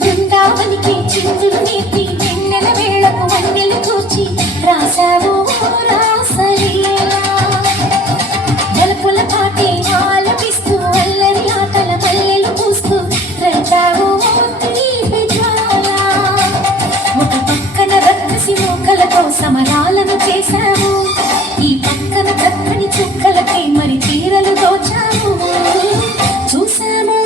బృందావనికి చిందులు నేర్పి వెన్నెల వేళకు వన్నెలు కూర్చి రాసావు రాసలీలా గలుపుల పాటే ఆలపిస్తూ అల్లరి ఆటల మల్లెలు పూస్తూ రైతావు తీపి జ్వాల ఒక పక్కన రక్కసి మూకలతో సమరాలను చేశావు ఈ పక్కన చక్కని చుక్కలకై మరి తీరలు దోచావు చూసాము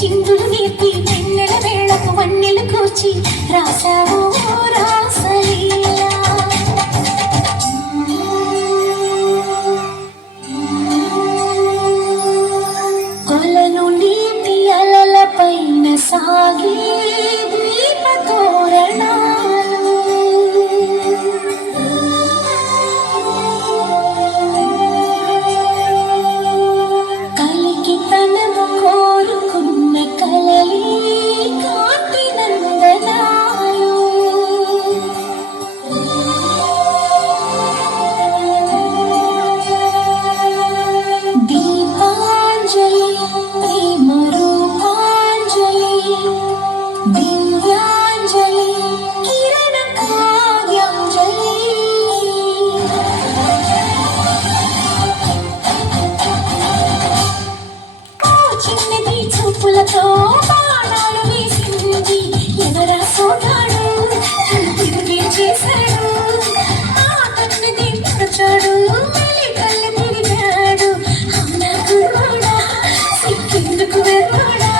చిందులు నేర్పి వెన్నెల వేళకు వన్నెలు కూర్చి రాసావు రాసలీలా కొలను నీటి అలల పైన సాగే దీప తోరణాలు కలికి తనము కోరుకున్న కలలి కాటి నందనాలు దీపాంజలి ప్రేమ రూపాంజలి దివ్యాంజలి కిరణ కావ్యాంజలి చిన్నది చూపులతో బాణాలు వేసింది ఎవరా సోగాడు తిరిగి చేశాడు ఆ కన్నది తరచాడు కళ్ళు తిరిగాడు అవునా గురుడా సిక్కిందుకు వెర్రాడా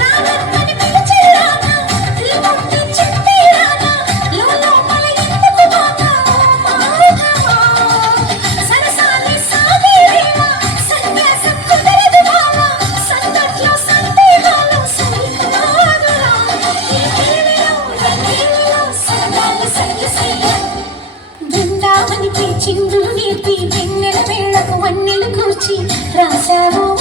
రానని పిలిచేరానా రిమోట్ చెప్పేరానా లోపల ఎందుకు బాగా సరసాలే సాగేరేనా సన్యాసం కుదరదు బావా సందట్లో సందేహాలు సరికాదురా ఈ టీవీలో సరదాలు సయ్య బృందావనికి చిందులు నేర్పి వెన్నెల వేళకు వన్నెలు కూర్చి రాసావు